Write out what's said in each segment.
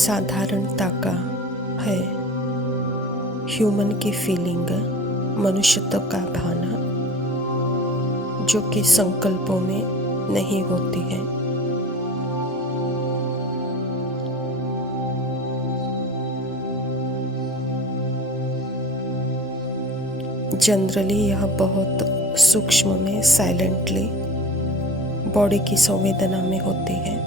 साधारणता का है ह्यूमन की फीलिंग, मनुष्यत्व का भावना जो कि संकल्पों में नहीं होती है। जनरली यह बहुत सूक्ष्म में साइलेंटली बॉडी की संवेदना में होती है।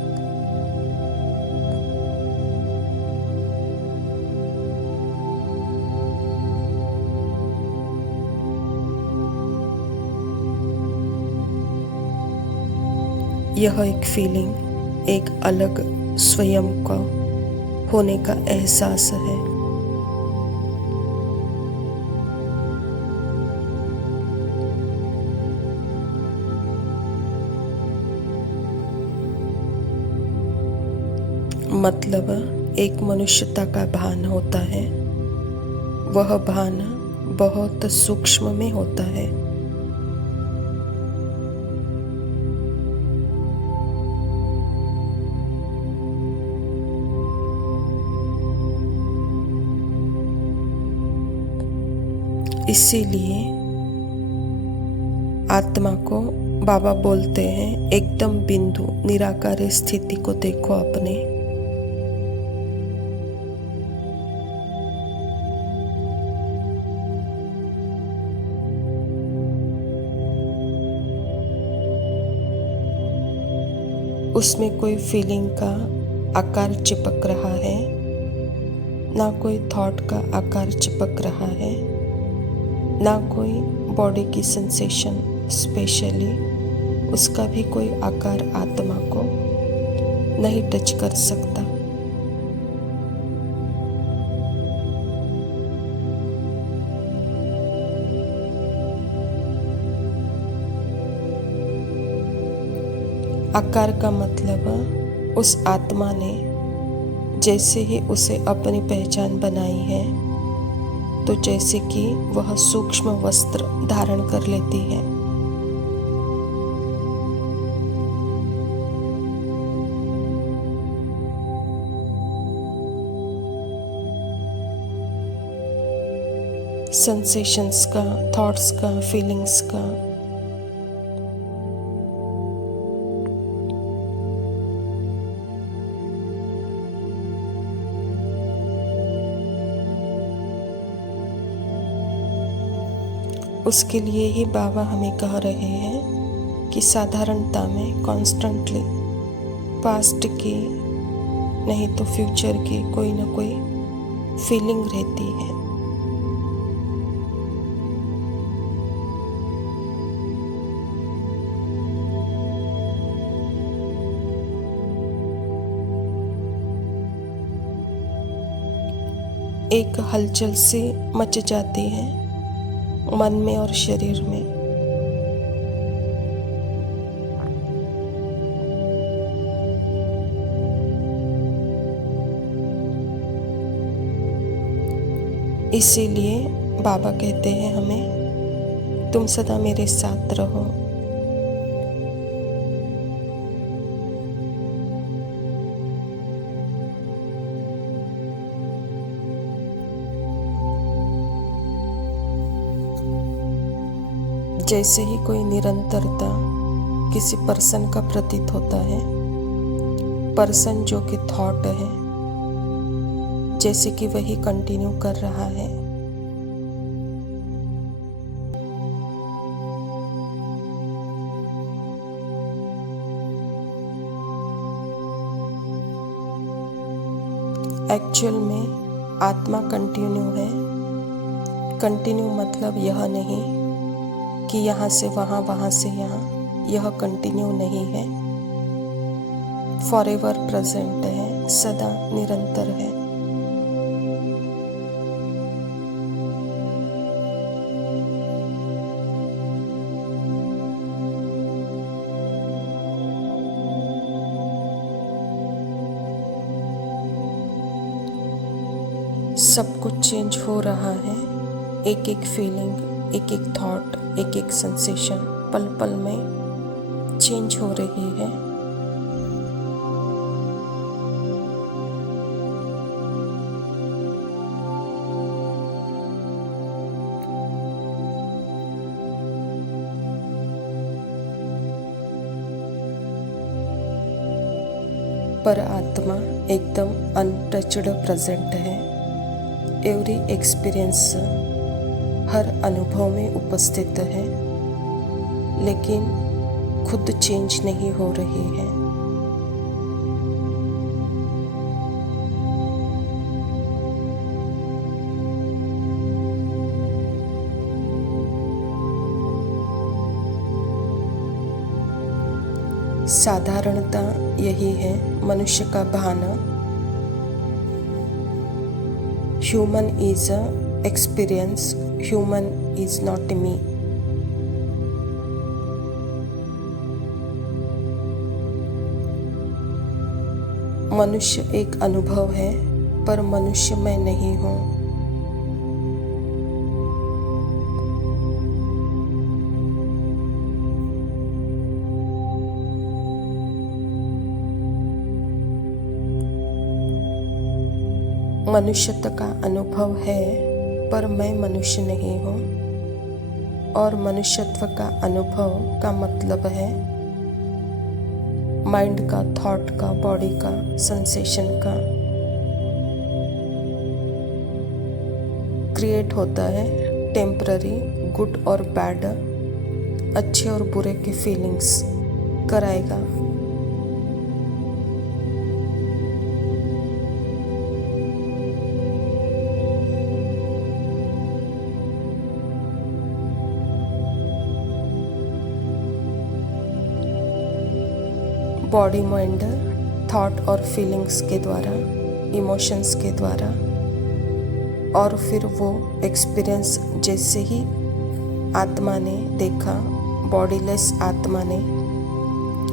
यह एक फीलिंग एक अलग स्वयं का होने का एहसास है। मतलब एक मनुष्यता का भान होता है। वह भान बहुत सूक्ष्म में होता है। इसीलिए आत्मा को बाबा बोलते हैं एकदम बिंदु निराकार स्थिति को देखो अपने। उसमें कोई फीलिंग का आकार चिपक रहा है, ना कोई थॉट का आकार चिपक रहा है, ना कोई बॉडी की सेंसेशन स्पेशली उसका भी कोई आकार आत्मा को नहीं टच कर सकता। आकार का मतलब उस आत्मा ने जैसे ही उसे अपनी पहचान बनाई है, तो जैसे कि वह सूक्ष्म वस्त्र धारण कर लेती है। सेंसेशंस का, थॉट्स का, फीलिंग्स का उसके लिए ही बाबा हमें कह रहे हैं कि साधारणता में कॉन्स्टेंटली पास्ट की नहीं तो फ्यूचर की कोई ना कोई फीलिंग रहती है। एक हलचल सी मच जाती है मन में और शरीर में। इसीलिए बाबा कहते हैं हमें, तुम सदा मेरे साथ रहो। जैसे ही कोई निरंतरता किसी पर्सन का प्रतीत होता है, पर्सन जो कि थॉट है, जैसे कि वही कंटिन्यू कर रहा है। एक्चुअल में आत्मा कंटिन्यू है। कंटिन्यू मतलब यह नहीं कि यहाँ से वहाँ, वहाँ से यहाँ, यह कंटिन्यू नहीं है। फॉरएवर प्रेजेंट है, सदा निरंतर है। सब कुछ चेंज हो रहा है। एक एक फीलिंग, एक एक थॉट, एक एक सेंसेशन पल पल में चेंज हो रही है। पर आत्मा एकदम अनटचड प्रेजेंट है। एवरी एक्सपीरियंस हर अनुभव में उपस्थित है, लेकिन खुद चेंज नहीं हो रही है। साधारणता यही है मनुष्य का भाना। Human is a experience, human is not me. मनुष्य एक अनुभव है, पर मनुष्य मैं नहीं हूँ। मनुष्यत्व का अनुभव है, पर मैं मनुष्य नहीं हूँ। और मनुष्यत्व का अनुभव का मतलब है माइंड का, थॉट का, बॉडी का, सेंसेशन का। क्रिएट होता है टेम्पररी, गुड और बैड, अच्छे और बुरे के फीलिंग्स कराएगा। बॉडी माइंड थॉट और फीलिंग्स के द्वारा, इमोशंस के द्वारा, और फिर वो एक्सपीरियंस जैसे ही आत्मा ने देखा, बॉडीलेस आत्मा ने,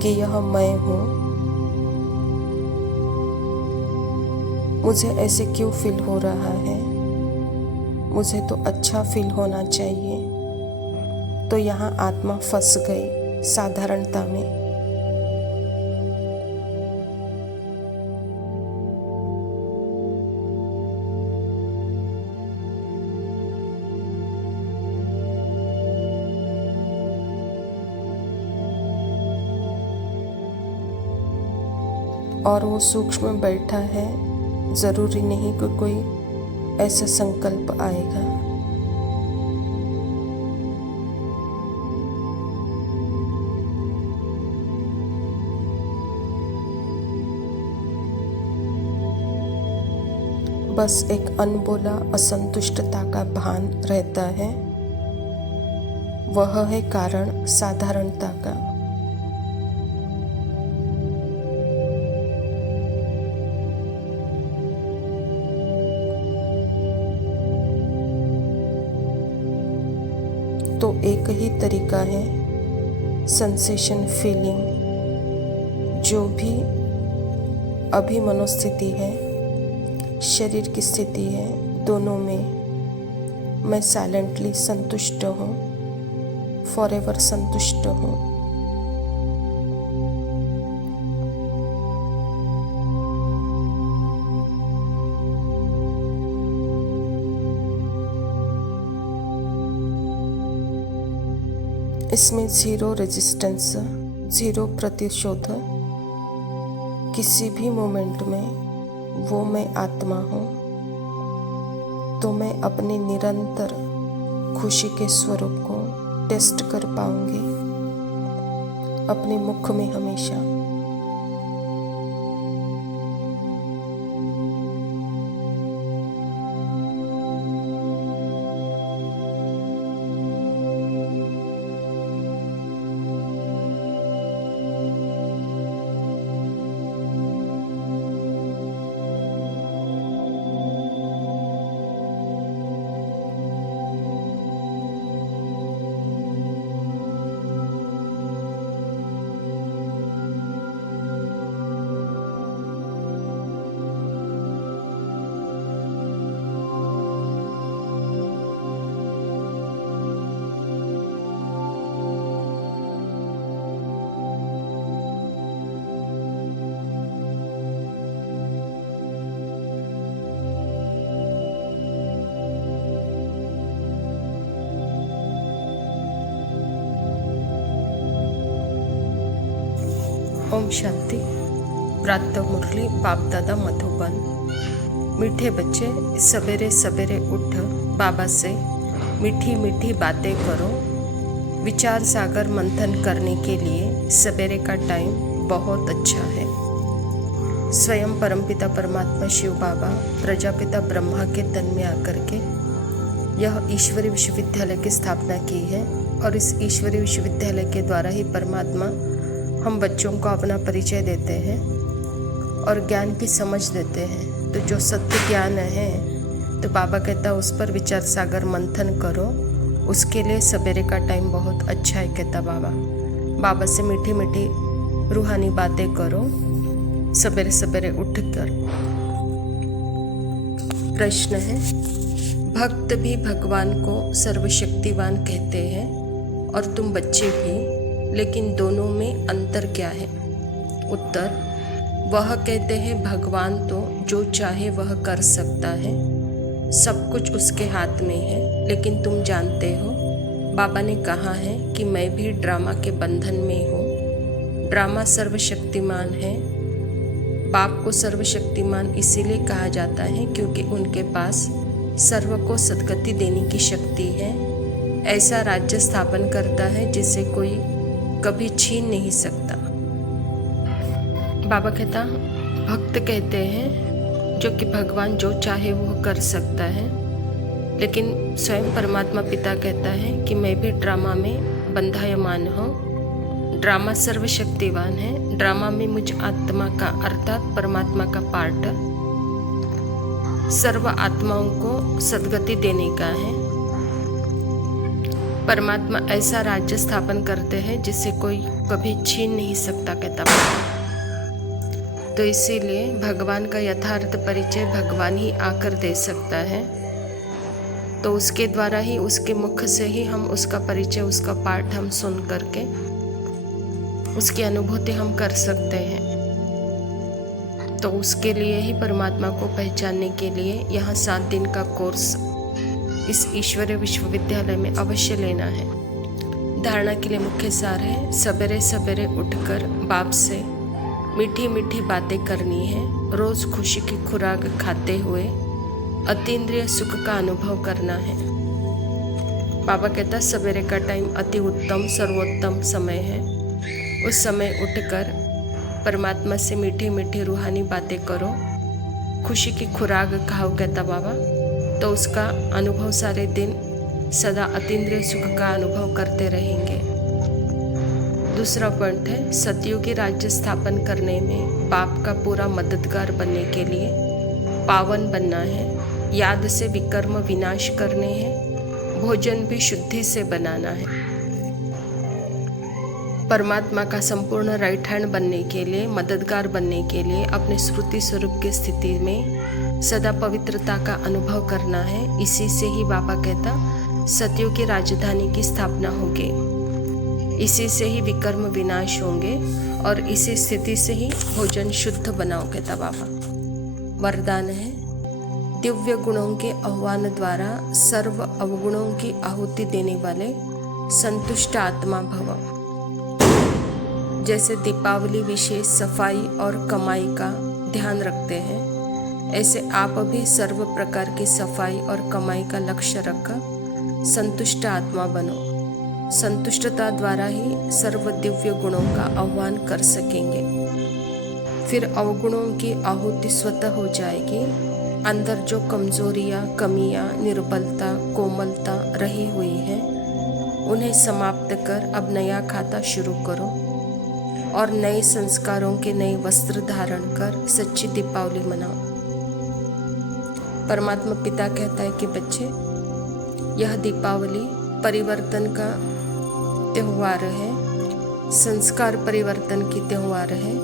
कि यह मैं हूँ, मुझे ऐसे क्यों फील हो रहा है, मुझे तो अच्छा फील होना चाहिए। तो यहाँ आत्मा फंस गई साधारणता में। और वो सूक्ष्म बैठा है, ज़रूरी नहीं कि कोई ऐसा संकल्प आएगा। बस एक अनबोला असंतुष्टता का भान रहता है। वह है कारण साधारणता का। तो एक ही तरीका है सेंसेशन, फीलिंग, जो भी अभी मनोस्थिति है, शरीर की स्थिति है, दोनों में मैं साइलेंटली संतुष्ट हूँ, फॉरएवर संतुष्ट हूँ। इसमें जीरो रेजिस्टेंस, जीरो प्रतिशोध। किसी भी मोमेंट में वो मैं आत्मा हूँ, तो मैं अपने निरंतर खुशी के स्वरूप को टेस्ट कर पाऊंगी अपने मुख में हमेशा। ओम शांति। प्रातः मुरली बाप दादा मधुबन। मीठे बच्चे, सवेरे सवेरे उठ बाबा से मीठी मीठी बातें करो। विचार सागर मंथन करने के लिए सवेरे का टाइम बहुत अच्छा है। स्वयं परमपिता परमात्मा शिव बाबा प्रजापिता ब्रह्मा के तन में आकर के यह ईश्वरीय विश्वविद्यालय की स्थापना की है और इस ईश्वरीय विश्वविद्यालय के द्वारा ही परमात्मा हम बच्चों को अपना परिचय देते हैं और ज्ञान की समझ देते हैं। तो जो सत्य ज्ञान है तो बाबा कहता उस पर विचार सागर मंथन करो, उसके लिए सवेरे का टाइम बहुत अच्छा है कहता बाबा। बाबा से मीठी मीठी रूहानी बातें करो सवेरे सवेरे उठकर। प्रश्न है, भक्त भी भगवान को सर्वशक्तिवान कहते हैं और तुम बच्चे भी, लेकिन दोनों में अंतर क्या है? उत्तर, वह कहते हैं भगवान तो जो चाहे वह कर सकता है, सब कुछ उसके हाथ में है, लेकिन तुम जानते हो बाबा ने कहा है कि मैं भी ड्रामा के बंधन में हूँ। ड्रामा सर्वशक्तिमान है। बाप को सर्वशक्तिमान इसीलिए कहा जाता है क्योंकि उनके पास सर्व को सद्गति देने की शक्ति है। ऐसा राज्य स्थापन करता है जिसे कोई कभी छीन नहीं सकता। बाबा कहता भक्त कहते हैं जो कि भगवान जो चाहे वो कर सकता है, लेकिन स्वयं परमात्मा पिता कहता है कि मैं भी ड्रामा में बंधायमान हूँ। ड्रामा सर्वशक्तिवान है। ड्रामा में मुझ आत्मा का अर्थात परमात्मा का पार्ट सर्व आत्माओं को सद्गति देने का है। परमात्मा ऐसा राज्य स्थापन करते हैं जिसे कोई कभी छीन नहीं सकता कहता। तो इसीलिए भगवान का यथार्थ परिचय भगवान ही आकर दे सकता है। तो उसके द्वारा ही, उसके मुख से ही हम उसका परिचय, उसका पाठ हम सुन करके उसकी अनुभूति हम कर सकते हैं। तो उसके लिए ही परमात्मा को पहचानने के लिए यहाँ 7 दिन का कोर्स इस ईश्वरीय विश्वविद्यालय में अवश्य लेना है। धारणा के लिए मुख्य सार है, सवेरे सवेरे उठकर बाप से मीठी मीठी बातें करनी है। रोज खुशी की खुराक खाते हुए अतीन्द्रिय सुख का अनुभव करना है। बाबा कहता सवेरे का टाइम अति उत्तम सर्वोत्तम समय है। उस समय उठकर परमात्मा से मीठी मीठी रूहानी बातें करो, खुशी की खुराक खाओ कहता बाबा। तो उसका अनुभव सारे दिन सदा अतीन्द्रिय सुख का अनुभव करते रहेंगे। दूसरा पॉइंट है, सतयुगी राज्य स्थापन करने में बाप का पूरा मददगार बनने के लिए पावन बनना है। याद से विकर्म विनाश करने हैं। भोजन भी शुद्धि से बनाना है। परमात्मा का संपूर्ण राइट हैंड बनने के लिए, मददगार बनने के लिए अपने स्मृति स्वरूप की स्थिति में सदा पवित्रता का अनुभव करना है। इसी से ही बाबा कहता सतयुग की राजधानी की स्थापना होगी। इसी से ही विकर्म विनाश होंगे और इसी स्थिति से ही भोजन शुद्ध बनाओ कहता बाबा। वरदान है, दिव्य गुणों के आह्वान द्वारा सर्व अवगुणों की आहुति देने वाले संतुष्ट आत्मा भव। जैसे दीपावली विशेष सफाई और कमाई का ध्यान रखते हैं, ऐसे आप भी सर्व प्रकार की सफाई और कमाई का लक्ष्य रखकर संतुष्ट आत्मा बनो। संतुष्टता द्वारा ही सर्व दिव्य गुणों का आह्वान कर सकेंगे। फिर अवगुणों की आहुति स्वतः हो जाएगी। अंदर जो कमजोरियाँ, कमियाँ, निर्बलता, कोमलता रही हुई है, उन्हें समाप्त कर अब नया खाता शुरू करो और नए संस्कारों के नए वस्त्र धारण कर सच्ची दीपावली मनाओ। परमात्मा पिता कहता है कि बच्चे, यह दीपावली परिवर्तन का त्योहार है, संस्कार परिवर्तन की त्योहार है,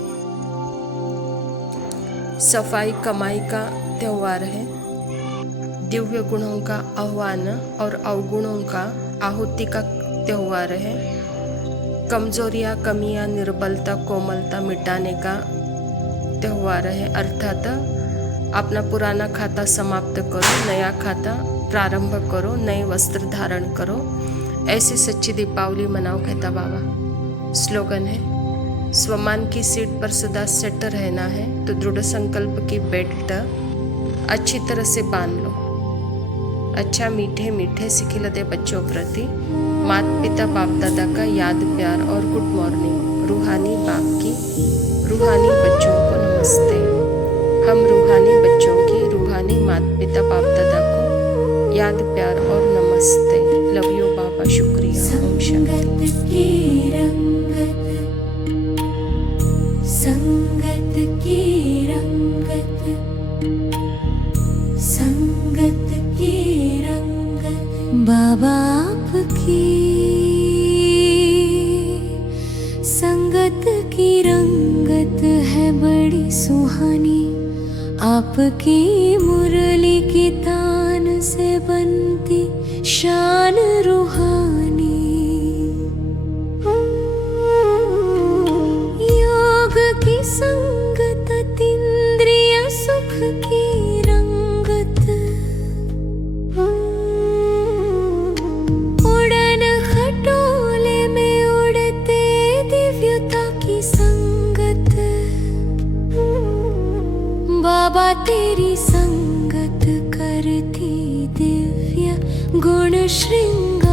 सफाई कमाई का त्योहार है, दिव्य गुणों का आह्वान और अवगुणों का आहुति का त्योहार है, कमजोरियाँ, कमियाँ, निर्बलता, कोमलता मिटाने का त्योहार है। अर्थात अपना पुराना खाता समाप्त करो, नया खाता प्रारंभ करो, नए वस्त्र धारण करो। ऐसी सच्ची दीपावली मनाओ कहता बाबा। स्लोगन है, स्वमान की सीट पर सदा सेट रहना है तो दृढ़ संकल्प की बेल्ट अच्छी तरह से बांध लो। अच्छा मीठे मीठे सिखिलते बच्चों प्रति माता पिता बाप दादा का याद प्यार और गुड मॉर्निंग। रूहानी बाप की रूहानी बच्चों को नमस्ते। हम रूहानी बच्चों की रूहानी माता पिता बाप दादा को याद प्यार और नमस्ते। लव यू बाबा, शुक्रिया। ओम शांति। संगत की रंगत, संगत की रंगत बाबा आपकी संगत की रंगत है बड़ी सुहानी। आपकी मुरली की तान से बनती शान रूहानी। की संगत इंद्रिय सुख की रंगत, उड़न खटोले में उड़ते दिव्यता की संगत। बाबा तेरी संगत करती दिव्य गुण श्रृंगार।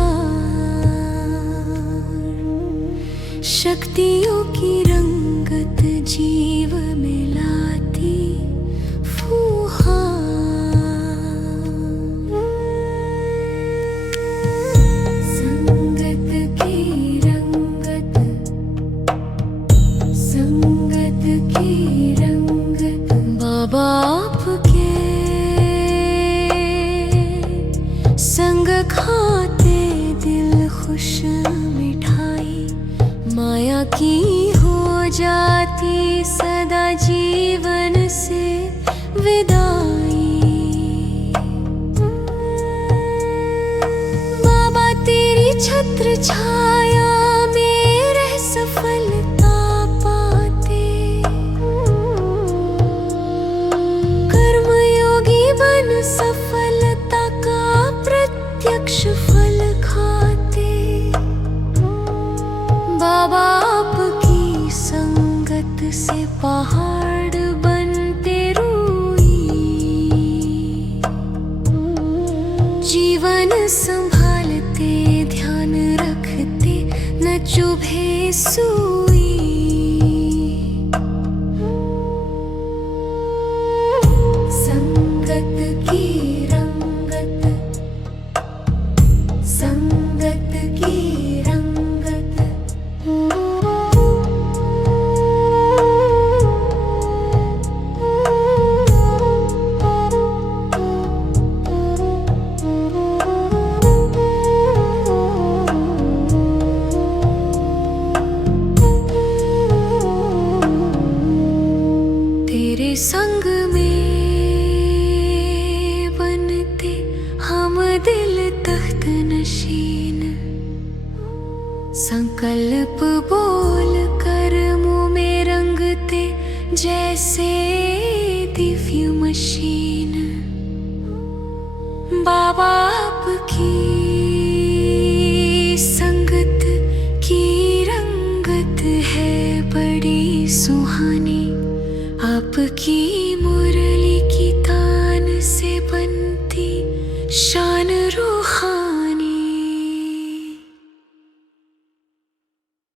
शक्तियों की रंगत जीव में लाती फुहार। संगत की रंगत, संगत की रंगत बाबा आपके संग खाते दिल खुश मिठाई। माया की जाती सदा जीवन से विदाई। बाबा तेरी छत्र छाया में रह सफलता पाते। कर्मयोगी बन सफलता का प्रत्यक्ष फल खाते। बाबा संगत से पहाड़ बनते रूई। जीवन संभालते ध्यान रखते न चुभे सुई। संगत की रंगत, संगत की रंगत संग में बनते हम दिल तख्त नशीन। संकल्प बोल कर मुँह में रंगते जैसे दिव्य मशीन। बाबा आपकी संगत की रंगत है बड़ी सुहानी। आपकी